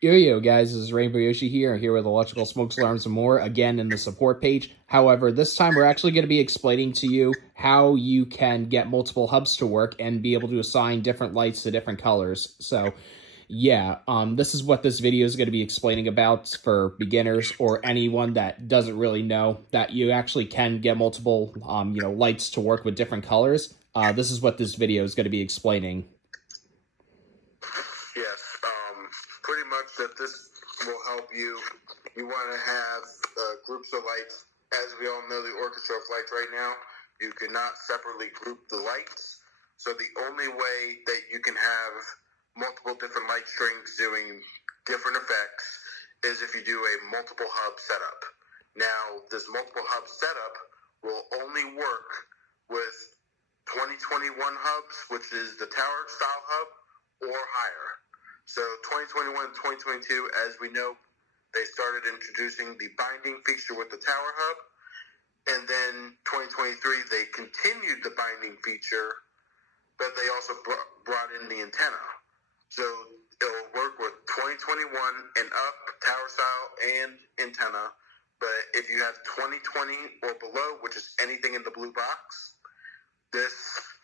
Yo guys, this is Rainbow Yoshi here. I'm here with electrical smoke alarms and more, again in the support page. However, this time we're actually going to be explaining to you how you can get multiple hubs to work and be able to assign different lights to different colors. So yeah, this is what this video is going to be explaining about for beginners or anyone that doesn't really know that you actually can get multiple lights to work with different colors. This is what this video is going to be explaining. Yes, pretty much that this will help you. You want to have groups of lights. As we all know, the Orchestra of Lights right now, you cannot separately group the lights. So the only way that you can have multiple different light strings doing different effects is if you do a multiple hub setup. Now, this multiple hub setup will only work with 2021 hubs, which is the tower style hub, or higher. So 2021 and 2022, as we know, they started introducing the binding feature with the tower hub. And then 2023, they continued the binding feature, but they also brought in the antenna. So it'll work with 2021 and up, tower style and antenna. But if you have 2020 or below, which is anything in the blue box, this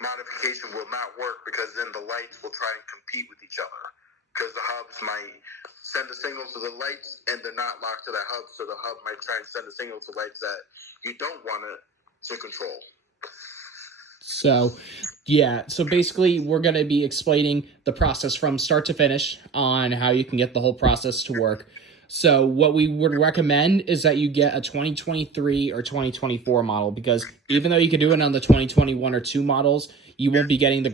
modification will not work because then the lights will try and compete with each other. Because the hubs might send a signal to the lights and they're not locked to that hub, so the hub might try and send a signal to lights that you don't want it to control. So, yeah, so basically we're going to be explaining the process from start to finish on how you can get the whole process to work. So what we would recommend is that you get a 2023 or 2024 model, because even though you can do it on the 2021 or 2 models, you won't be getting the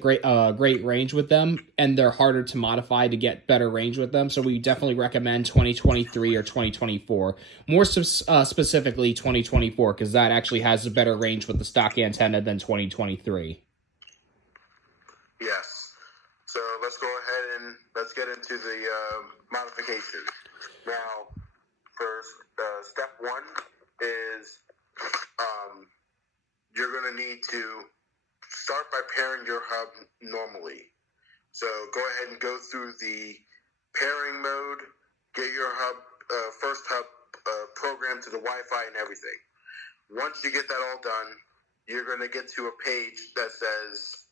great range with them, and they're harder to modify to get better range with them. So we definitely recommend 2023 or 2024. More specifically 2024, because that actually has a better range with the stock antenna than 2023. Yes. So let's go ahead and let's get into the modification. Now, first, step one is you're going to need to start by pairing your hub normally. So go ahead and go through the pairing mode, get your hub, first hub programmed to the Wi-Fi and everything. Once you get that all done, you're going to get to a page that says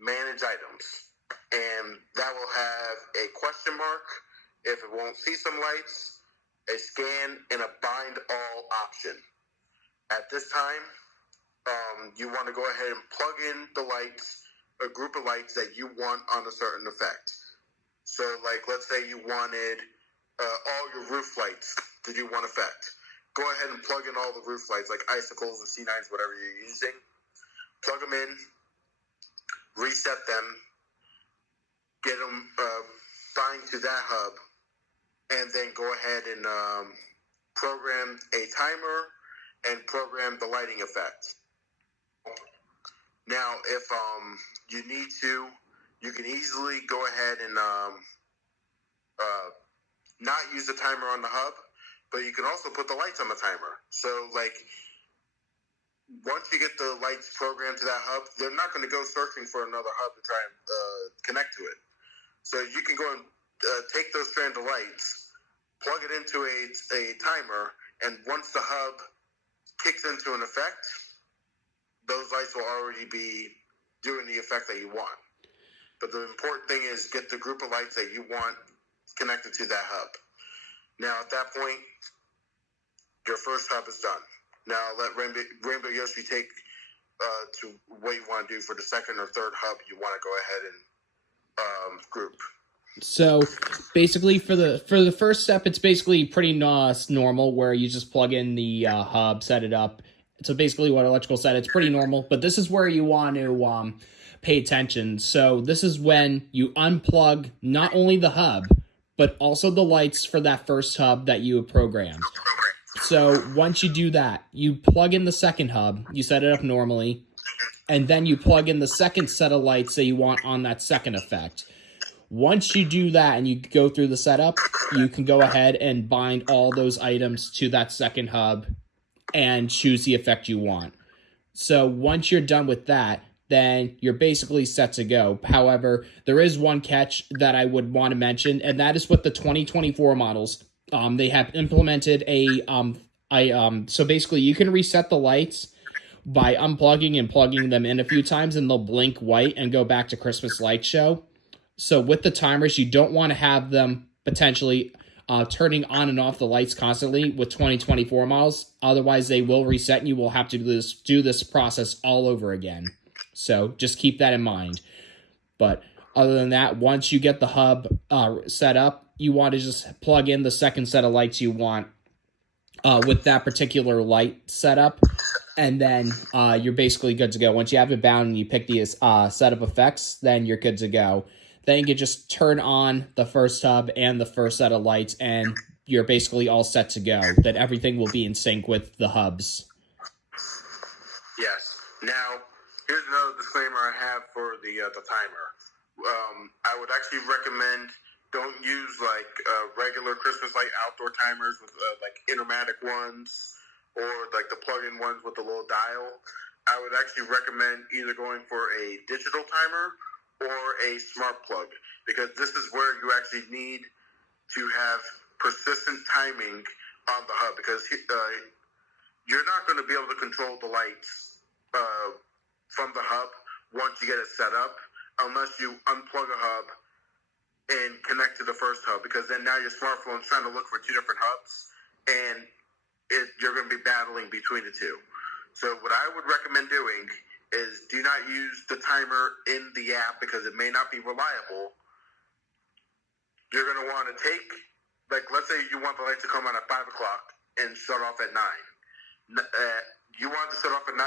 Manage Items. And that will have a question mark if it won't see some lights, a scan, and a bind all option. At this time, you want to go ahead and plug in the lights, a group of lights that you want on a certain effect. So, like, let's say you wanted all your roof lights to do one effect. Go ahead and plug in all the roof lights, like icicles and C9s, whatever you're using. Plug them in, reset them, get them bind to that hub, and then go ahead and program a timer and program the lighting effect. Now, if you need to, you can easily go ahead and not use the timer on the hub, but you can also put the lights on the timer. So, like, once you get the lights programmed to that hub, they're not going to go searching for another hub to try and connect to it. So you can go and take those strands of lights, plug it into a timer, and once the hub kicks into an effect, those lights will already be doing the effect that you want. But the important thing is get the group of lights that you want connected to that hub. Now, at that point, your first hub is done. Now, let Rainbow Yoshi take to what you want to do for the second or third hub you want to go ahead and group. So basically for the first step, it's basically pretty normal, where you just plug in the hub, set it up. So basically what electrical said, it's pretty normal, but this is where you want to pay attention. So this is when you unplug not only the hub, but also the lights for that first hub that you have programmed. So once you do that, you plug in the second hub, you set it up normally, and then you plug in the second set of lights that you want on that second effect. Once you do that and you go through the setup, you can go ahead and bind all those items to that second hub and choose the effect you want. So once you're done with that, then you're basically set to go. However, there is one catch that I would want to mention, and that is with the 2024 models. They have implemented so basically you can reset the lights by unplugging and plugging them in a few times, and they'll blink white and go back to Christmas light show. So with the timers, you don't want to have them potentially turning on and off the lights constantly with 2024 models. Otherwise, they will reset, and you will have to do this process all over again. So just keep that in mind. But other than that, once you get the hub set up, you want to just plug in the second set of lights you want with that particular light setup, and then you're basically good to go. Once you have it bound and you pick the set of effects, then you're good to go. Then you can just turn on the first hub and the first set of lights, and you're basically all set to go. Then everything will be in sync with the hubs. Yes. Now, here's another disclaimer I have for the timer. I would actually recommend don't use like regular Christmas light outdoor timers with like intermatic ones or like the plug-in ones with the little dial. I would actually recommend either going for a digital timer or a smart plug, because this is where you actually need to have persistent timing on the hub, because you're not going to be able to control the lights from the hub once you get it set up, unless you unplug a hub and connect to the first hub, because then now your smartphone's trying to look for two different hubs, and you're going to be battling between the two. So what I would recommend doing is do not use the timer in the app, because it may not be reliable. You're going to want to take, like, let's say you want the light to come on at 5 o'clock and shut off at 9. You want to shut off at 9,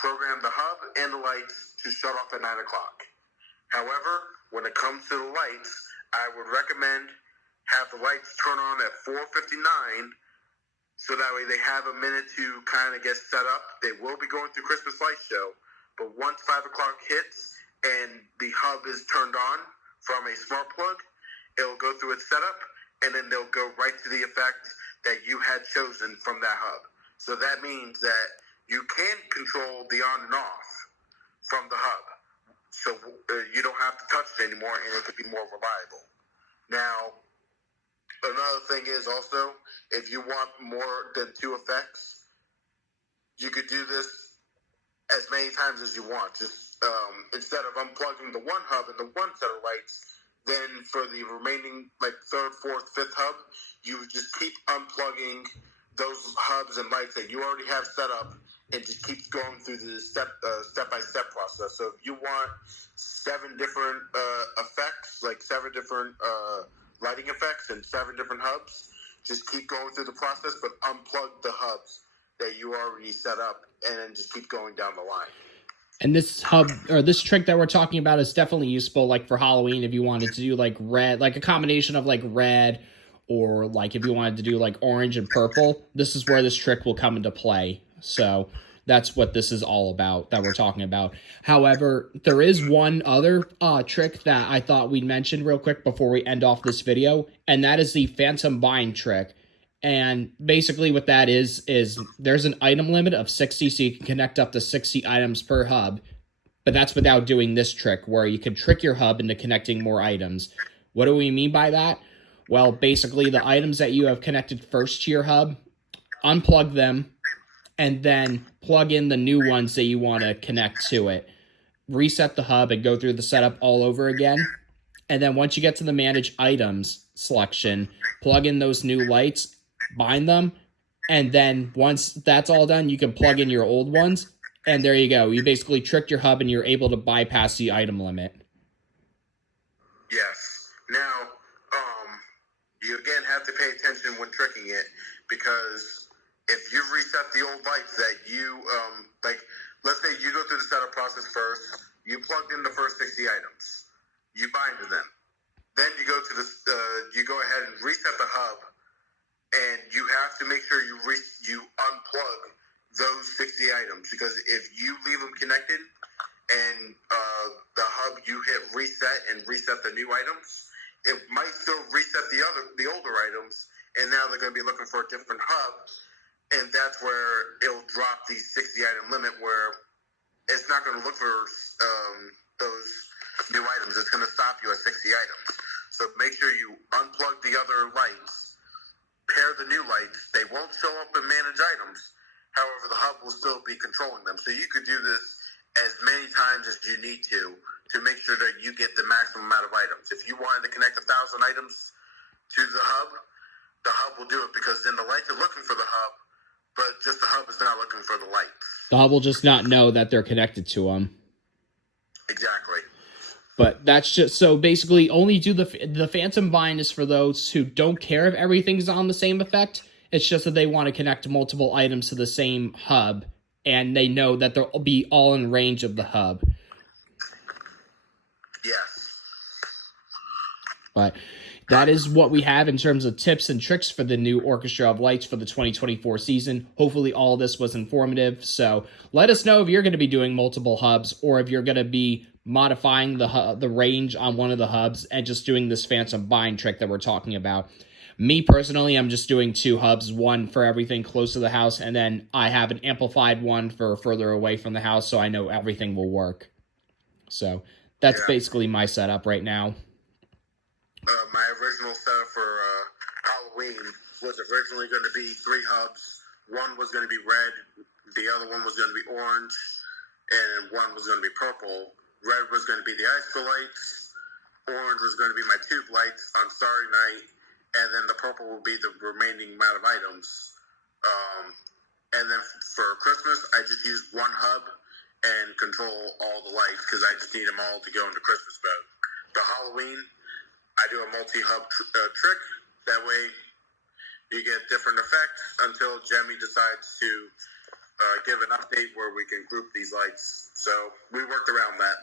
program the hub and the lights to shut off at 9 o'clock. However, when it comes to the lights, I would recommend have the lights turn on at 4:59, so that way they have a minute to kind of get set up. They will be going through Christmas light show, but once 5 o'clock hits and the hub is turned on from a smart plug, it'll go through its setup, and then they'll go right to the effect that you had chosen from that hub. So that means that you can control the on and off from the hub. So you don't have to touch it anymore, and it could be more reliable. Now, another thing is also, if you want more than 2 effects, you could do this as many times as you want. Just instead of unplugging the one hub and the one set of lights, then for the remaining like 3rd, 4th, 5th hub, you just keep unplugging those hubs and lights that you already have set up, and just keeps going through the step-by-step process. So if you want 7 different effects, like 7 different lighting effects and 7 different hubs, just keep going through the process, but unplug the hubs that you already set up, and then just keep going down the line. And this hub, or this trick that we're talking about, is definitely useful, like for Halloween, if you wanted to do like red, like a combination of like red, or like if you wanted to do like orange and purple. This is where this trick will come into play. So that's what this is all about that we're talking about. However, there is one other trick that I thought we'd mention real quick before we end off this video, and that is the phantom bind trick. And basically what that is there's an item limit of 60, so you can connect up to 60 items per hub, but that's without doing this trick where you can trick your hub into connecting more items. What do we mean by that? Well, basically the items that you have connected first to your hub, unplug them, and then plug in the new ones that you want to connect to it. Reset the hub and go through the setup all over again. And then once you get to the manage items selection, plug in those new lights, bind them, and then once that's all done, you can plug in your old ones, and there you go. You basically tricked your hub, and you're able to bypass the item limit. Yes. Now, you again have to pay attention when tricking it, because if you reset the old lights that you, like, let's say you go through the setup process first, you plugged in the first 60 items, you bind them, then you go to you go ahead and reset the hub, and you have to make sure you unplug those 60 items, because if you leave them connected and the hub you hit reset and reset the new items, it might still reset the older items, and now they're going to be looking for a different hub, and that's where it'll drop the 60 item limit, where it's not going to look for those new items. It's going to stop you at 60 items. So make sure you unplug the other lights, pair the new lights. They won't show up in manage items. However, the hub will still be controlling them. So you could do this as many times as you need to make sure that you get the maximum amount of items. If you wanted to connect 1,000 items to the hub will do it, because then the lights are looking for the hub, but just the hub is not looking for the lights. The hub will just not know that they're connected to them. Exactly. But that's just, so basically only do the phantom bind is for those who don't care if everything's on the same effect. It's just that they want to connect multiple items to the same hub, and they know that they'll be all in range of the hub. Yes. But that is what we have in terms of tips and tricks for the new Orchestra of Lights for the 2024 season. Hopefully all this was informative. So let us know if you're going to be doing multiple hubs, or if you're going to be modifying the range on one of the hubs and just doing this phantom bind trick that we're talking about. Me personally, I'm just doing 2 hubs, one for everything close to the house, and then I have an amplified one for further away from the house, so I know everything will work. So that's basically my setup right now. My original setup for Halloween was originally going to be 3 hubs. One was going to be red, the other one was going to be orange, and one was going to be purple. Red was going to be the icicle lights, orange was going to be my tube lights on Starry Night, and then the purple will be the remaining amount of items. And then for Christmas, I just used 1 hub and control all the lights, because I just need them all to go into Christmas mode. For Halloween, I do a multi-hub trick. That way, you get different effects until Jemmy decides to give an update where we can group these lights. So we worked around that.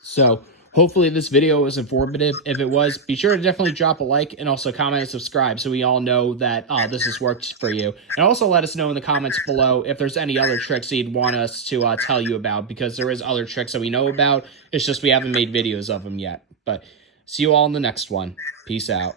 So hopefully this video was informative. If it was, be sure to definitely drop a like and also comment and subscribe so we all know that this has worked for you. And also let us know in the comments below if there's any other tricks that you'd want us to tell you about, because there is other tricks that we know about. It's just we haven't made videos of them yet. But see you all in the next one. Peace out.